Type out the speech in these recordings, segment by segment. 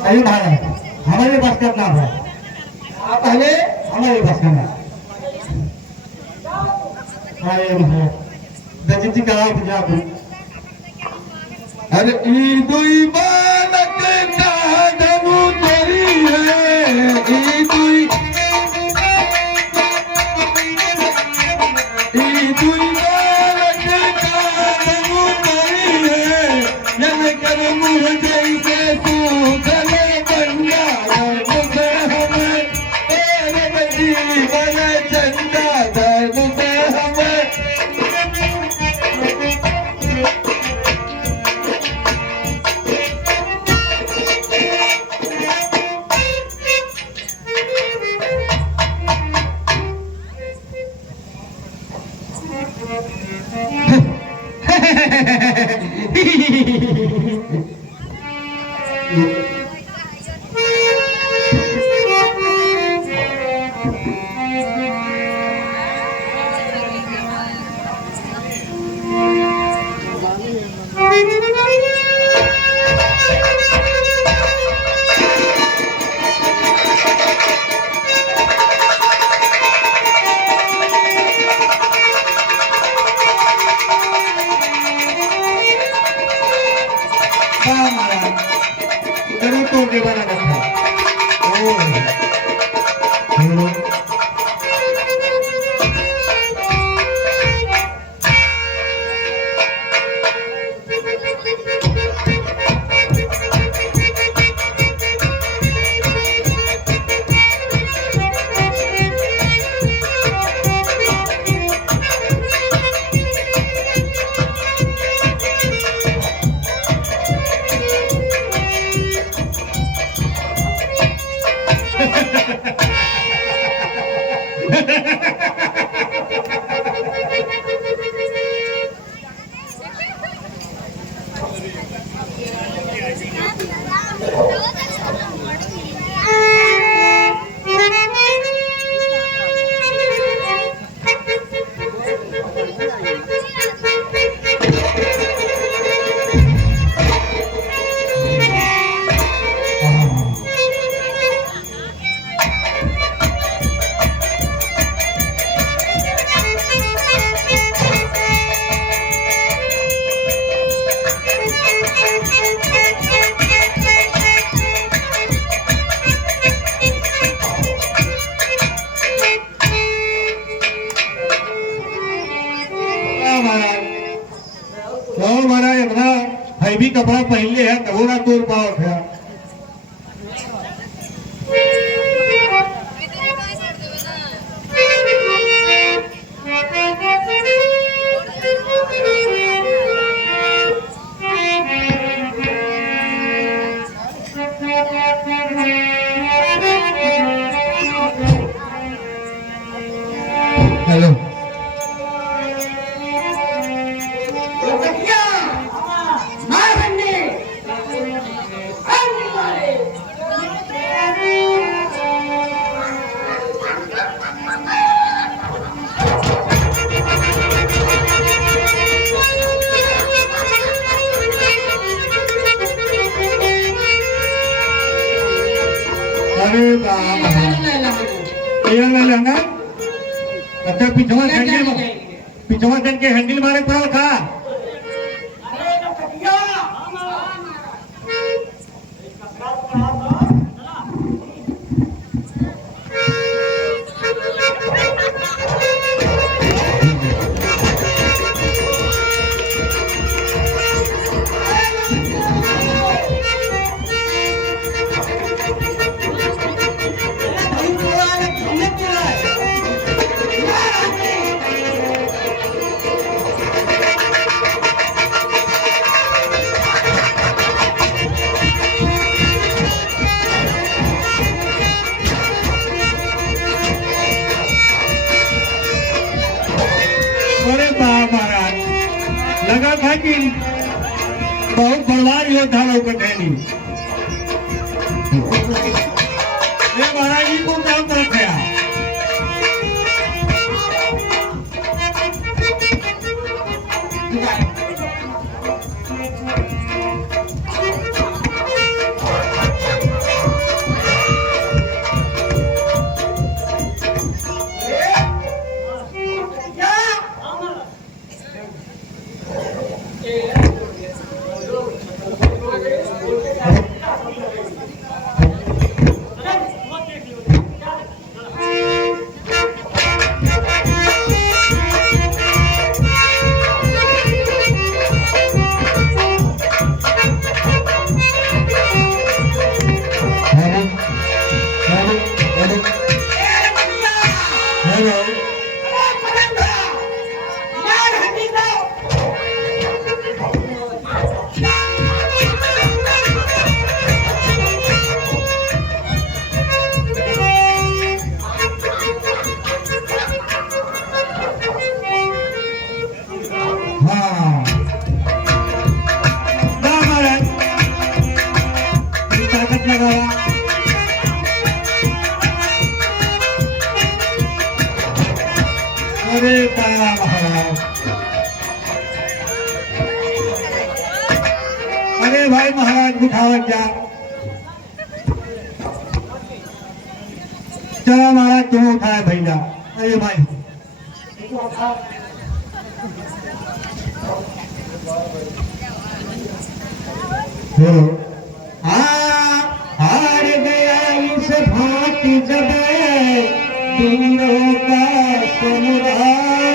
अरे भाई हमारे पास करना है, आप पहले हमारे पास करना। अरे भाई दजिती का आप जाओ। अरे ईदुई बालक कादनु तोरी है, ईदुई बालक कादनु तोरी है, जन कर मुँह जैसे तू गले बंदा मुझे हमें तेरे जीवन चंदा दर्द से हमें। जरूर तो देवाना करता। भी कपड़ा पहन ले है तबोरा तोड़ पाओ था। हेलो अरे बाप ये लहंगा अच्छा पिछवा के हैंडल मारे पड़ल का। लगा था कि बहुत बलवान योद्धा लोग है। महाराज जी को क्या बात है। आइए भाई महाराज उठावत जा। चलो महाराज तुम उठाए भैया। आइए भाई। बोलो। हाँ हार गया इस भांति जब दिनों का समुदाय,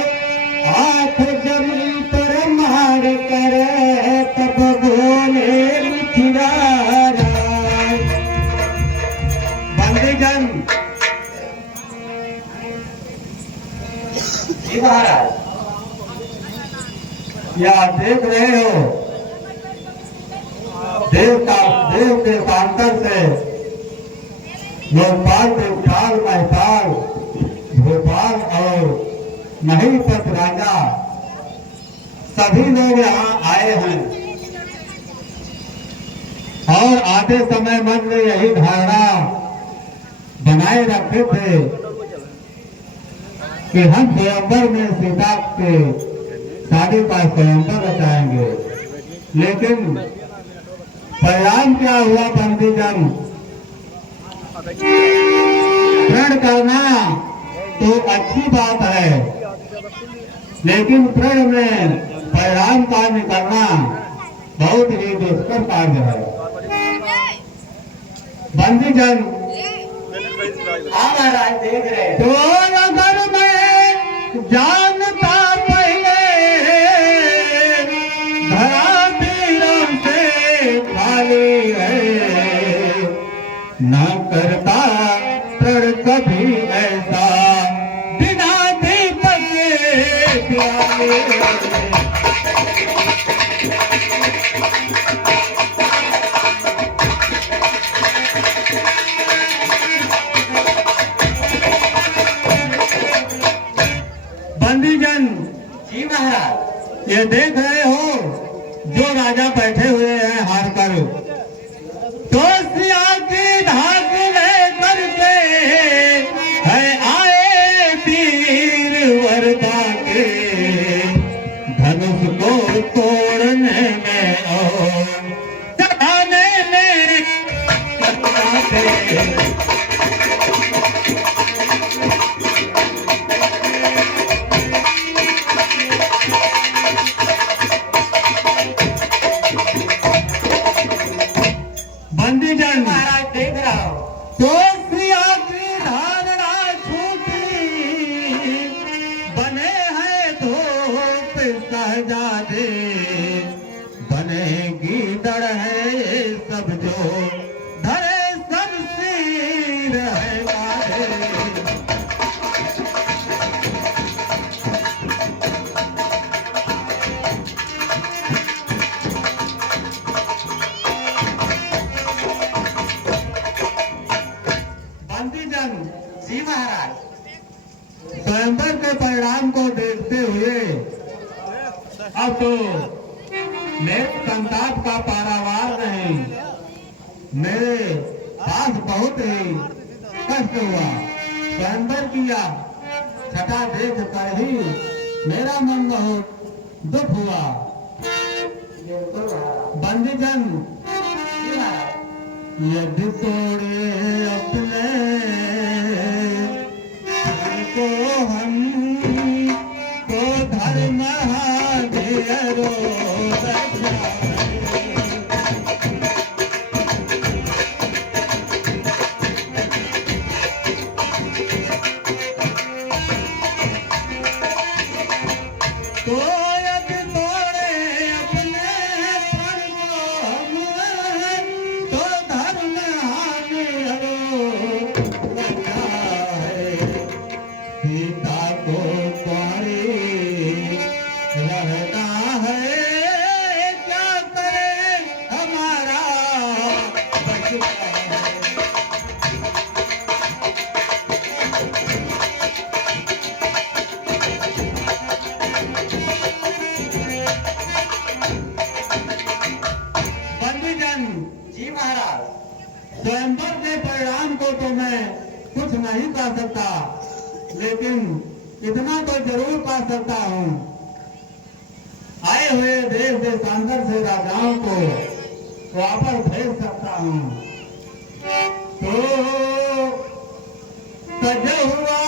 हाथ जमीन पर मार कर तब बोले मिथिला राय। बंदीजन जी महाराज, या देख रहे हो देव देवतांतर से लोकपाल देवपाल महताल भोपाल और महीपत राजा सभी लोग यहाँ आए हैं और आते समय मन में यही धारणा बनाए रखे थे कि हम स्वयंवर में सीता के शादी का स्वयंवर रचाएंगे। लेकिन परिणाम क्या हुआ बंदीजन? प्रण करना तो अच्छी बात है, लेकिन प्रण में परिणाम का निकलना बहुत ही दुष्कर कार्य है। बंदीजन महाराज देख रहे तो अगर मैं जानता पहले धरा पीरों से खाली है, न करता प्रण कभी ऐसा बिना दीपक प्याले। बंदीजन जी महाराज, ये देख रहे हो जो राजा बैठे हुए हैं हार कर, तो सिया की धाक लेकर के है आए तीर वरदा के, धनुष को तोड़ने में और चढ़ाने में कतराते। बंदीजन महाराज देख रहा हो तो सिया की धारणा छूटी, बने हैं धूप सहजादे, बनेगी दड़ है ये सब जो धरे सब सिर है बाधे। बंदीजन जी महाराज, स्वयंवर के परिणाम को देखते हुए अब तो मेरे संताप का पारावार नहीं, मेरे पास बहुत ही कष्ट हुआ। स्वयंवर किया छटा देख कर ही मेरा मन बहुत दुख हुआ। बंदीजन यदि तोड़े अपने को हम को धर्म हारो तो यदि तोड़े अपने प्रण को हम तो धर्म हारो बचा है। सीता को पारी रहना है, क्या करे हमारा बचपन है। बंदीजन जी महाराज, स्वयंवर के परिणाम को तो मैं कुछ नहीं कर सकता, लेकिन इतना तो जरूर पा सकता हूँ। आए हुए देश देशांतर से राजाओं को वापस भेज सकता हूँ। तो सजा हुआ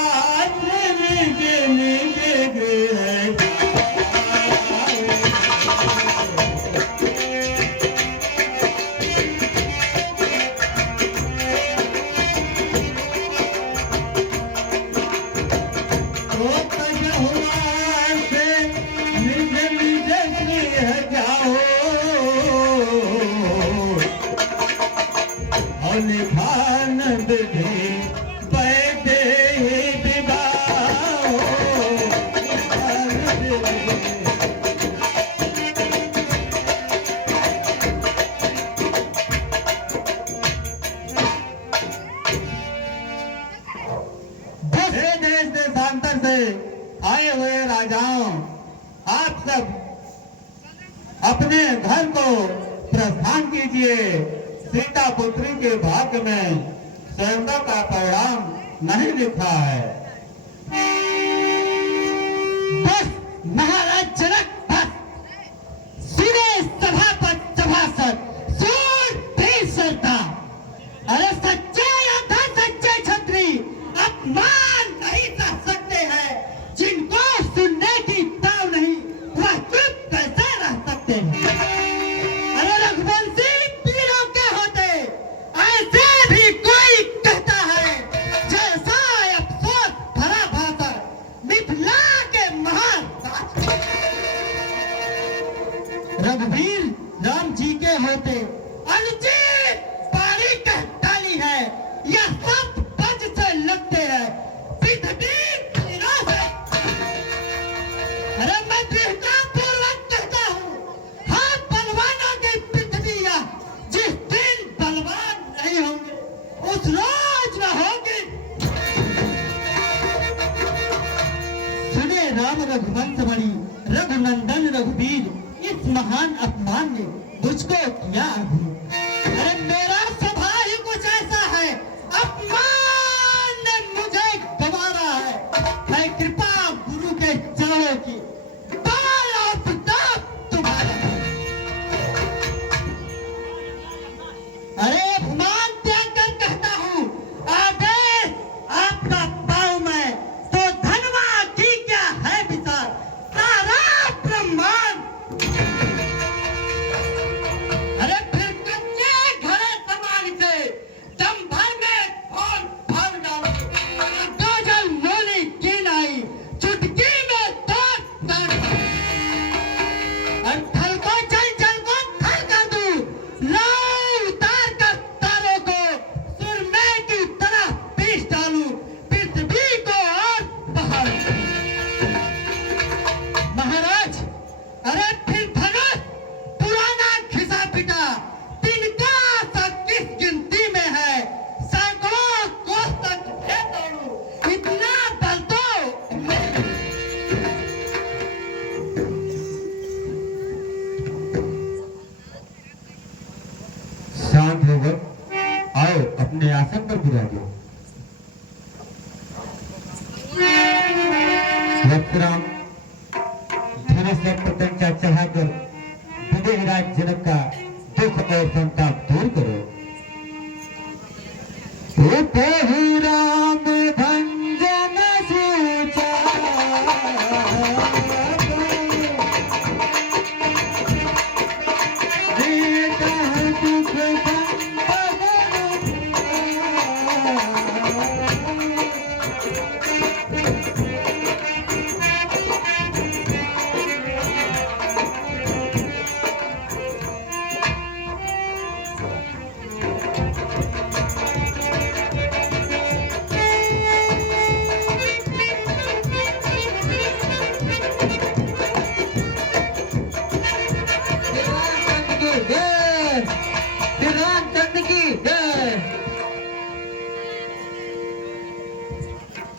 आए हुए राजाओं, आप सब अपने घर को प्रस्थान कीजिए। सीता पुत्री के भाग्य में स्वयंवर का परिणाम नहीं लिखा है। बस महाराज जनक, बस सुने सभापति सभासद, सुन भी श्रद्धा। अरे सच्चे योद्धा, सच्चे छत्री अपमान नहीं सह सकते हैं। जिनको सुनने की ताव नहीं, वह चुप कैसे रह सकते हैं? अरे रघुवंशी पीरों के होते ऐसे भी कोई कहता है, जैसा अफसोस भरा भाषा मिथिला के महान रघुवीर राम जी के होते अनुचित बारी कह डाली है। यह सब बज से लगते हैं, पृथ्वी तीरों से। अरे मैं दृढ़तापूर्वक कहता हूँ, हम बलवानों की पृथ्वी या जिस दिन बलवान नहीं होंगे उस रोज न होगी। सुने राम रघुवंश मणि, रघुनंदन रघुवीर, इस महान अपमान ने मुझको किया अधीर। अरे मेरा स्वभाव ही कुछ ऐसा है, अपमान ने मुझे गंवारा है। मैं कृपा गुरु के चरणों की, बल और प्रताप तुम्हारा। अरे अपमान त्याग कर कहता हूँ, आदेश आपका पाऊं मैं, तो धनवा की क्या है विचार, सारा ब्रह्मांड। अरे फिर कच्चे घड़े समान से दम भर में कौन भर डालो। गजल मोली की नाई, चुटकी में तोड़ डालो। और थल को चल चल को थल कर दूं, लाऊं उतार कर तारों को, सुरमे की तरह पीस डालूं, पृथ्वी को और बहार। महाराज, अरे फिर धनुष पुराना घिसा पिटा, तिनका सब किस गिनती में है, सैकड़ों कोस तक है दौड़ूं, इतना बल तो शांत होकर आओ, अपने आसन पर विराजो। वत्सराम, धनुष पर प्रत्यंचा चढ़ाकर विदेहराज जनक का दुख और संताप दूर करो।